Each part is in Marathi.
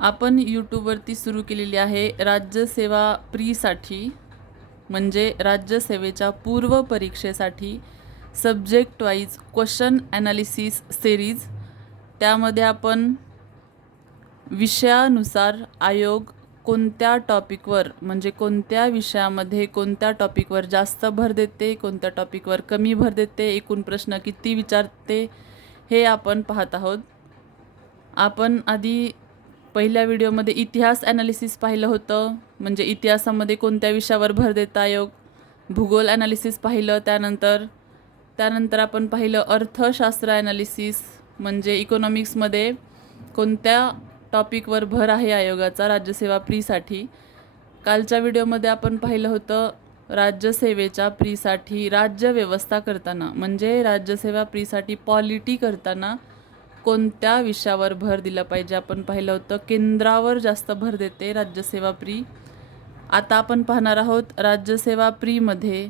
आपण यूट्यूबवरती सुरू केलेली आहे राज्यसेवा प्रीसाठी, म्हणजे राज्यसेवेच्या पूर्व परीक्षेसाठी subject wise question analysis series. त्यामध्ये आपण विषयानुसार आयोग कोणत्या टॉपिकवर, म्हणजे कोणत्या विषयामध्ये कोणत्या टॉपिकवर जास्त भर देते, कोणत्या टॉपिकवर कमी भर देते, एकूण प्रश्न किती विचारते, हे आपण पाहत आहोत. आपण आधी पहिल्या व्हिडिओमध्ये इतिहास ॲनालिसिस पाहिलं होतं, म्हणजे इतिहासामध्ये कोणत्या विषयावर भर देता आयोग. भूगोल ॲनालिसिस पाहिलं. त्यानंतर आपण पाहिलं अर्थशास्त्र ॲनालिसिस, म्हणजे इकॉनॉमिक्समध्ये कोणत्या टॉपिकवर भर आहे आयोगाचा राज्यसेवा प्रीसाठी. कालच्या व्हिडिओमध्ये आपण पाहिलं होतं राज्यसेवेच्या प्रीसाठी राज्यव्यवस्था करताना, म्हणजे राज्यसेवा प्रीसाठी पॉलिटी करताना कोणत्या विषयावर भर दिला पाहिजे आपण पाहिलं होतं. केंद्रावर जास्त भर देते राज्यसेवा प्री. आता आपण पाहणार आहोत राज्यसेवा प्रीमध्ये,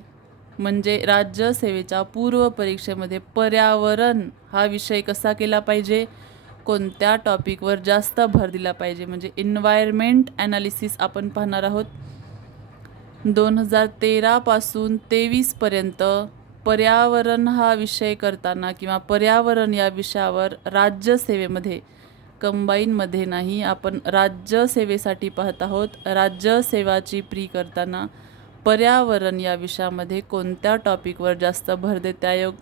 म्हणजे राज्यसेवेच्या पूर्व परीक्षेमध्ये पर्यावरण हा विषय कसा केला पाहिजे, कोणत्या टॉपिकवर जास्त भर दिला पाहिजे, म्हणजे एन्व्हायरमेंट ॲनालिसिस आपण पाहणार आहोत. 2013 पासून 23 पर्यंत पर्यावरण हा विषय करताना किंवा पर्यावरण या विषयावर राज्यसेवेमध्ये, कंबाईनमध्ये नाही, आपण राज्यसेवेसाठी पाहत आहोत. राज्यसेवाची प्री करताना पर्यावरण या विषयामध्ये कोणत्या टॉपिकवर जास्त भर देते आयोग,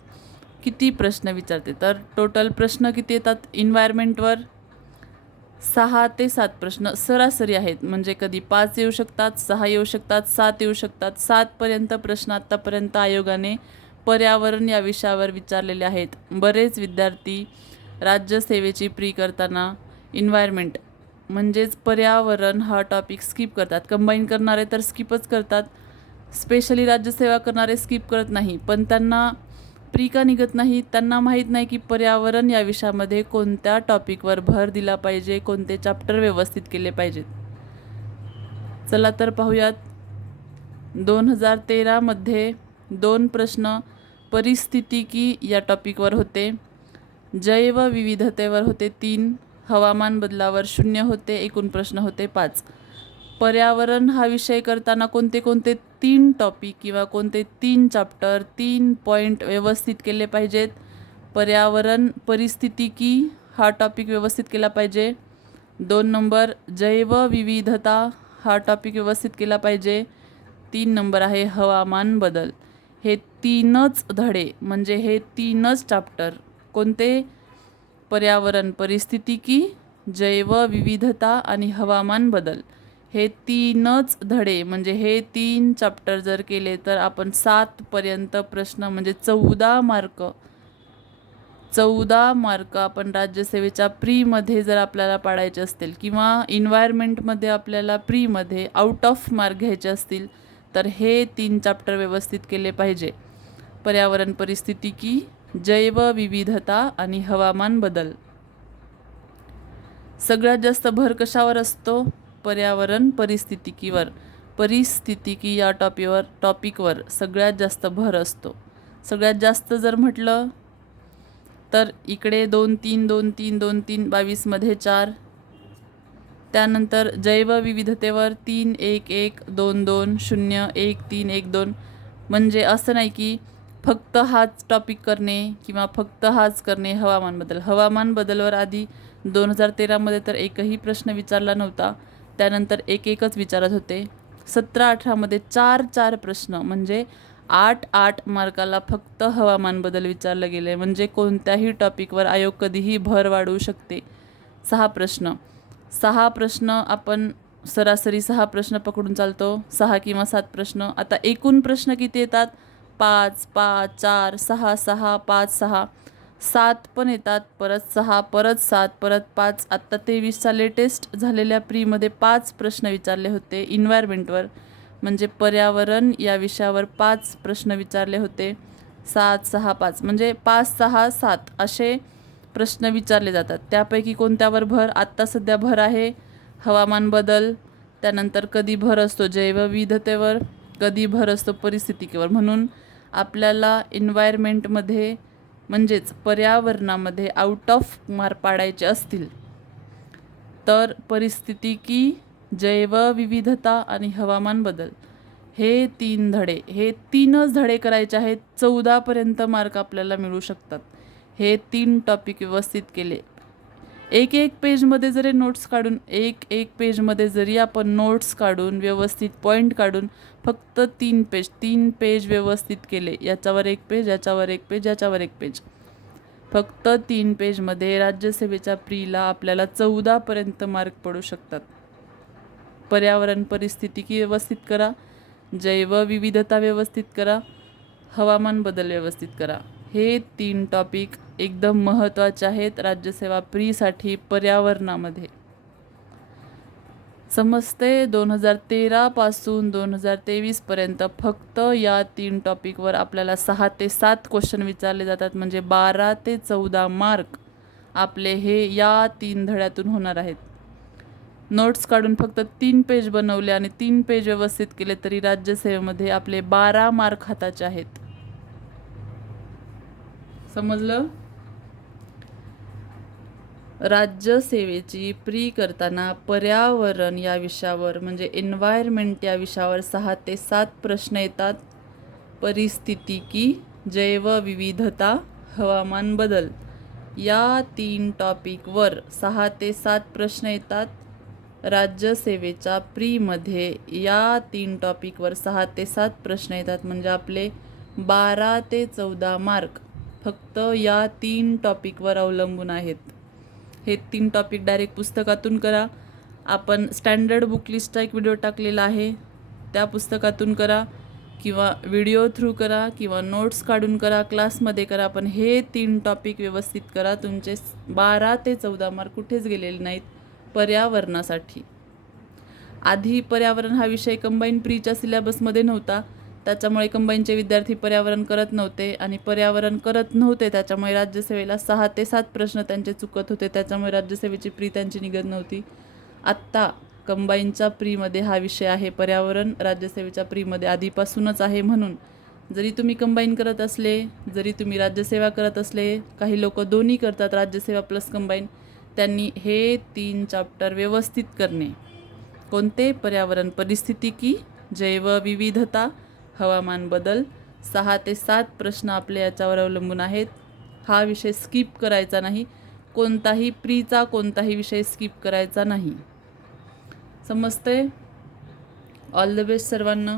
किती प्रश्न विचारते. तर टोटल प्रश्न किती येतात एन्व्हायरमेंटवर? 6 ते 7 प्रश्न सरासरी आहेत, म्हणजे कधी 5 येऊ शकतात, 6 येऊ शकतात, 7 येऊ शकतात. 7पर्यंत प्रश्न आत्तापर्यंत आयोगाने पर्यावरण या विषयावर विचारलेले आहेत. बरेच विद्यार्थी राज्यसेवेची प्री करताना एन्व्हायरमेंट म्हणजेच पर्यावरण हा टॉपिक स्किप करतात. कंबाईन करणारे तर स्किपच करतात, स्पेशली राज्यसेवा करणारे स्किप करत नाही. पण त्यांना प्री का निघत नाही? त्यांना माहीत नाही की पर्यावरण या विषयामध्ये कोणत्या टॉपिकवर भर दिला पाहिजे, कोणते चॅप्टर व्यवस्थित केले पाहिजेत. चला तर पाहूयात. 2013 मध्ये 2 प्रश्न परिस्थितिकी या टॉपिकवर होते, जैवविविधतेवर होते 3, हवामान बदलावर 0 होते, एकूण प्रश्न होते 5. पर्यावरण हा विषय करताना कोणते कोणते 3 टॉपिक किंवा कोणते 3 चॅप्टर 3 पॉईंट व्यवस्थित केले पाहिजेत. पर्यावरण परिस्थितिकी हा टॉपिक व्यवस्थित केला पाहिजे. 2 नंबर जैवविविधता हा टॉपिक व्यवस्थित केला पाहिजे. 3 नंबर आहे हवामान बदल. हे 3च धडे, म्हणजे हे 3च चॅप्टर कोणते? पर्यावरण परिस्थितिकी, जैवविविधता आणि हवामान बदल. हे 3च धडे, म्हणजे हे 3 चॅप्टर जर केले तर आपण 7पर्यंत प्रश्न, म्हणजे 14 मार्क आपण राज्यसेवेच्या प्रीमध्ये जर आपल्याला पाडायचे असतील, किंवा एन्व्हायरमेंटमध्ये आपल्याला प्रीमध्ये आउट ऑफ मार्क घ्यायचे असतील, तर हे 3 चॅप्टर व्यवस्थित केले पाहिजे. पर्यावरण परिस्थितिकी, जैवविविधता आणि हवामान बदल. सगळ्यात जास्त भर कशावर असतो? पर्यावरण परिस्थितिकीवर. परिस्थितिकी या टॉपिकवर सगळ्यात जास्त भर असतो. सगळ्यात जास्त जर म्हटलं तर इकडे 2 3 2 3 2 3 22मध्ये 4. त्यानंतर जैवविविधतेवर 3 1 1 2 2 0 1 3 1 2. म्हणजे असं नाही की फक्त हाच टॉपिक करणे किंवा फक्त हाच करणे. हवामान बदलवर आधी 2013 तर एकही प्रश्न विचारला नव्हता. त्यानंतर एकच विचारत होते. 17-18मध्ये 4 प्रश्न, म्हणजे 8 मार्काला फक्त हवामान बदल विचारलं गेले. म्हणजे कोणत्याही टॉपिकवर आयोग कधीही भर वाढवू शकते. 6 प्रश्न आपण सरासरी 6 प्रश्न पकडून चालतो. 6 किंवा 7 प्रश्न. आता एकूण प्रश्न किती येतात? 5 5 4 6 6 5 6 7 पण येतात, परत 6 परत 7 परत 5. आत्ता 23चा लेटेस्ट झालेल्या प्रीमध्ये 5 प्रश्न विचारले होते एन्व्हायरमेंटवर, म्हणजे पर्यावरण या विषयावर 5 प्रश्न विचारले होते. 7 6 5, म्हणजे 5 6 7 असे प्रश्न विचारले जातात. त्यापैकी कोणत्यावर भर? आत्ता सध्या भर आहे हवामान बदल. त्यानंतर कधी भर असतो जैवविविधतेवर, कधी भर असतो परिस्थितिकीवर. म्हणून आपल्याला एन्व्हायरमेंटमध्ये, म्हणजेच पर्यावरणामध्ये आउट ऑफ मार्क पाडायचे असतील तर परिस्थितिकी, जैवविविधता आणि हवामान बदल हे 3 धडे, हे 3च धडे करायचे आहेत. 14पर्यंत मार्क आपल्याला मिळू शकतात. हे 3 टॉपिक व्यवस्थित केले. एक पेजमध्ये जरी नोट्स काढून एक पेजमध्ये जरी आपण नोट्स काढून व्यवस्थित पॉईंट काढून फक्त 3 पेज व्यवस्थित केले, याच्यावर 1 पेज, याच्यावर 1 पेज, याच्यावर 1 पेज, फक्त 3 पेजमध्ये राज्यसेवेच्या प्रीला आपल्याला 14पर्यंत मार्क पडू शकतात. पर्यावरण परिस्थितिकी व्यवस्थित करा, जैवविविधता व्यवस्थित करा, हवामान बदल व्यवस्थित करा. हे 3 टॉपिक एकदम महत्त्वाचे आहेत राज्यसेवा प्रीसाठी पर्यावरणामध्ये. समजते 2013 पासून 2023पर्यंत फक्त या 3 टॉपिकवर आपल्याला 6 ते 7 क्वेश्चन विचारले जातात. म्हणजे 12 ते 14 मार्क आपले हे या 3 धड्यातून होणार आहेत. नोट्स काढून फक्त 3 पेज बनवले आणि 3 पेज व्यवस्थित केले तरी राज्यसेवेमध्ये आपले 12 मार्क हाताचे आहेत. समजलं? राज्यसेवेची प्री करताना पर्यावरण या विषयावर म्हणजे एन्व्हायरमेंट या विषयावर 6 ते 7 प्रश्न येतात. परिस्थितिकी, जैवविविधता, हवामान बदल या 3 टॉपिकवर 6 ते 7 प्रश्न येतात. राज्यसेवेच्या प्रीमध्ये या 3 टॉपिकवर 6 ते 7 प्रश्न येतात. म्हणजे आपले 12 ते 14 मार्क फक्त या 3 टॉपिकवर अवलंबून आहेत. हे 3 टॉपिक डायरेक्ट पुस्तकातून करा. आपण स्टँडर्ड बुक लिस्टचा एक व्हिडिओ टाकलेला आहे, त्या पुस्तकातून करा किंवा व्हिडिओ थ्रू करा किंवा नोट्स काढून करा, क्लासमध्ये करा. पण हे 3 टॉपिक व्यवस्थित करा. तुमचे 12 ते 14 मार्क कुठेच गेलेले नाहीत पर्यावरणासाठी. आधी पर्यावरण हा विषय कंबाईन प्रीच्या सिलेबसमध्ये नव्हता, त्याच्यामुळे कंबाईनचे विद्यार्थी पर्यावरण करत नव्हते आणि पर्यावरण करत नव्हते त्याच्यामुळे राज्यसेवेला 6 ते 7 प्रश्न त्यांचे चुकत होते. त्याच्यामुळे राज्यसेवेची प्री त्यांची निघत नव्हती. आत्ता कंबाईनच्या प्रीमध्ये हा विषय आहे पर्यावरण, राज्यसेवेच्या प्रीमध्ये आधीपासूनच आहे. म्हणून जरी तुम्ही कंबाईन करत असले, जरी तुम्ही राज्यसेवा करत असले, काही लोक दोन्ही करतात राज्यसेवा प्लस कंबाईन, त्यांनी हे 3 चॅप्टर व्यवस्थित करणे. कोणते? पर्यावरण परिस्थितिकी, जैवविविधता, हवामान बदल. 6 ते 7 प्रश्न आपले याच्यावर अवलंबून आहेत. हा विषय स्किप करायचा नाही. कोणताही प्रीचा कोणताही विषय स्किप करायचा नाही. समजतंय? ऑल द बेस्ट सर्वांना.